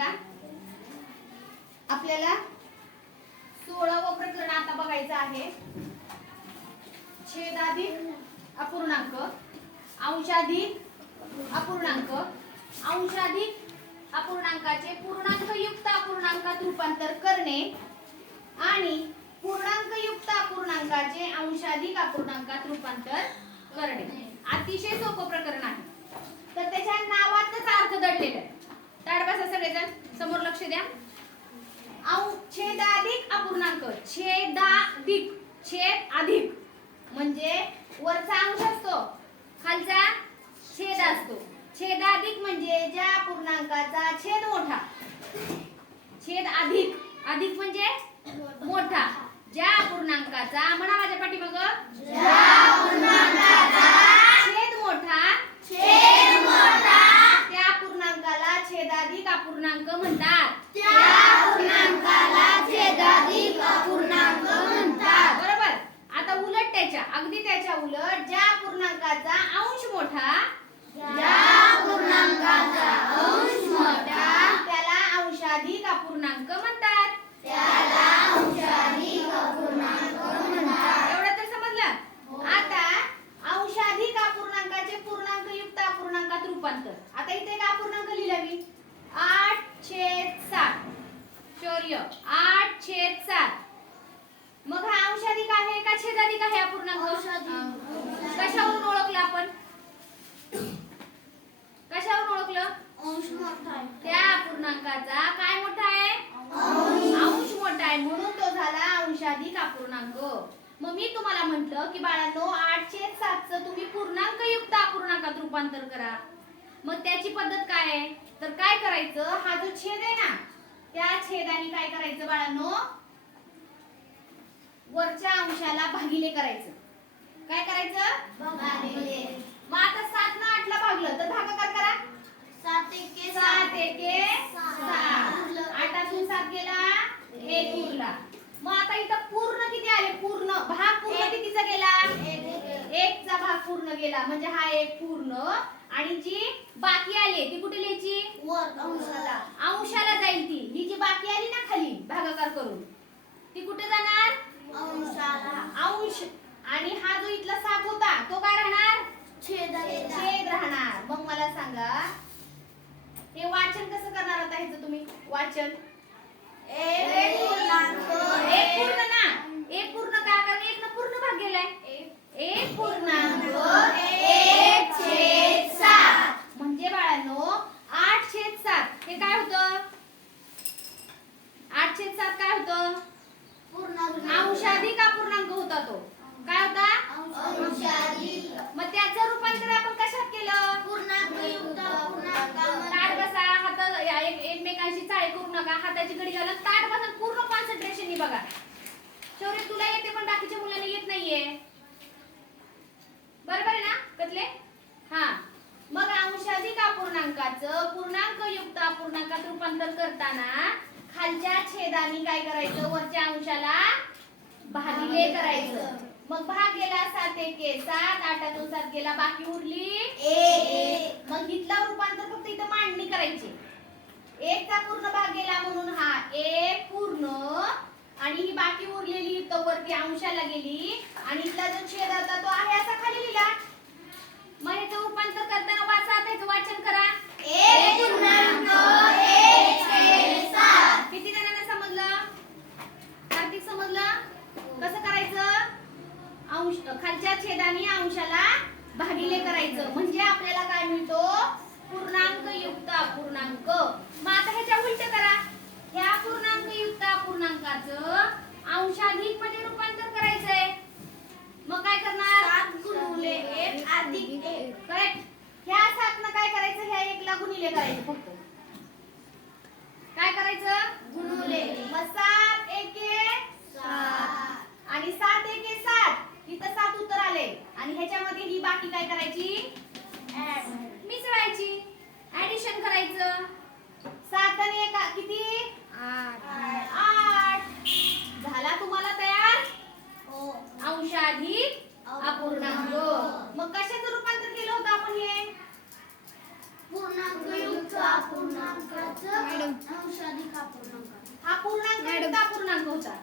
बघा आपल्याला 16वं प्रकरण आता बघायचं आहे. छेदाधिक अपूर्णांक, अंशाधिक अपूर्णांक, अंशाधिक अपूर्णांकाचे पूर्णांकयुक्त अपूर्णांकात रूपांतर करणे आणि पूर्णांकयुक्त अपूर्णांकाचे अंशाधिक अपूर्णांकात रूपांतर करणे. अतिशय सोपं प्रकरण आहे. तर त्याच्या नावातच अर्थ दडलेला आहे. ताड बसा सगळेजण, समोर लक्ष द्या. छेदाधिक अपूर्णांक, छेदाधिक, छेद अधिक म्हणजे वरचा अंश असतो, खालचा छेद असतो. छेदाधिक म्हणजे ज्या पूर्णांकाचा छेद मोठा. छेद अधिक, अधिक म्हणजे मोठा. ज्या पूर्णांकाचा, म्हणा माझ्या पाठीमागं, ज्या पूर्णांकाचा छेद मोठा, छेद मोठा, त्या पूर्णांकाला छेदाधिक अपूर्णांक म्हणतात. त्या पूर्णांकाला छेदाधिक अपूर्णांक म्हणतात. बरोबर. आता उलट त्याच्या, अगदी त्याच्या उलट, ज्या पूर्णांकाचा अंश मोठा, ज्या पूर्णांकाचा अंश मोठा, त्याला अंशाधिक अपूर्णांक म्हणतात. त्याला अंशाधिक अपूर्णांक म्हणतात. एवढं तर समजलं. आता अंशाधिक अपूर्णांकाचे पूर्णांकयुक्त अपूर्णांकात रूपांतर. आता इथे एक अपूर्णांक लिहिला मी, 8/7. शौर्य, 8/7. मग हा अंशाधिक आहे का छेदाधिक आहे अपूर्णांक? कशावरून ओळखलं आपण? कशावरून ओळखलं? अंश मोठा आहे. त्या अपूर्णांकाचा काय मोठा आहे? अंश मोठा आहे, म्हणून तो झाला अंशाधिक अपूर्णांक. मग मी तुम्हाला म्हटलं की बाळांनो 8/7 चं तुम्ही पूर्णांकयुक्त अपूर्णांकात रूपांतर करा. मग त्याची पद्धत काय आहे? तर काय करायचं, हा जो छेद आहे ना, त्या छेदाने काय करायचं बाळांनो, वरच्या अंशाला भागिले करायचं. काय करायचं? भागिले. मग आता 7 ने 8 ला भागलं तर भागाकार करा. 7 एके 7 एके 7. 8तून 7 गेला, 1 उरला. मग आता इथं पूर्ण किती आले? पूर्ण भाग पूर्ण कितीचा गेला? 1 चा भाग पूर्ण गेला. म्हणजे हा 1 पूर्ण, आणि जी बाकी आली ती कुठे लिहायची? वर अंशाला. अंशाला जाईल ती. ही जी बाकी आली ना खाली भागाकार करून, ती कुठे जाणार? अंशाला. अंश. आणि हा जो इथला 7 होता तो काय राहणार? छेद राहणार. मग मला सांगा हे वाचन कसं करणार आता ह्याचं तुम्ही? वाचन 1 पूर्णांक 1 पूर्ण ना, 1 पूर्ण का? कारण 1 न पूर्ण भाग गेलाय. 1 पूर्णांक 1/7 म्हणजे बाळांनो 8/7 हे काय होतं? 8/7 काय होतं? पूर्णांक. अंशाधिक अपूर्णांक होता तो. काय होता? अंशाधिक. मग त्याचं रूपांतर आपण कशात केलं? पूर्णांकयुक्त अपूर्णांकामध्ये. ताट बसा, हात एकमेकांशी चाळे करू नका, हाताची घडी घालून ताट बसा, पूर्ण कॉन्सन्ट्रेशननी बघा. शौर्य तुला येते पण बाकीच्या मुलांना येत नाहीये. बरोबर आहे ना कतले? हा. मग अंशाधिक अपूर्णांकाचं पूर्णांकयुक्त अपूर्णांकात रूपांतर करताना खालच्या छेदाने काय करायचं? वरच्या अंशाला भागिले करायचं. मग भाग गेला 7 एके 7, 8तून 7 गेला, बाकी उरली 1. मग इथला रूपांतर फक्त इथं मांडणी करायची. 1 चा पूर्ण भाग गेला म्हणून हा 1 पूर्ण, आणि ही बाकी उरलेली इथं वरती अंशाला गेली, आणि इथला जो छेद होता तो आहे असा खाली लिहिला. मग ह्याचं रूपांतर करताना वाचा, त्याचं वाचन करा. 1 पूर्णांक 1/7. किती जणांना समजलं? कार्तिक समजलं? कसं करायचं? अंश खालच्या छेदाने अंशाला भागिले करायचं, म्हणजे आपल्याला काय मिळतो? पूर्णांकयुक्त अपूर्णांक. मग आता ह्याच्या उलट करा. ह्या पूर्णांकयुक्त अपूर्णांकाचं अंशाधिक मध्ये रूपांतर करायचंय. मग काय करणार? 7 गुणिले 1 अधिक 1. करेक्ट. ह्या 7 न काय करायचं? ह्या 1 ला गुणिले करायचं फक्त. काय करायचं? गुणिले. मग 7 एके 7 आणि 7 एके 7. इथं 7 उत्तर आले, आणि ह्याच्यामध्ये ही बाकी काय करायची? मिसळायची, ऍडिशन करायचं. 7 आणि 1 किती? 8. झाला तुम्हाला तयार अंशाधिक अपूर्णांक. मग कशाचं रूपांतर केलं होतं आपण? हे पूर्णांकयुक्त अपूर्णांकात. अंशाधिक अपूर्णांक हा पूर्णांक युक्त अपूर्णांक होता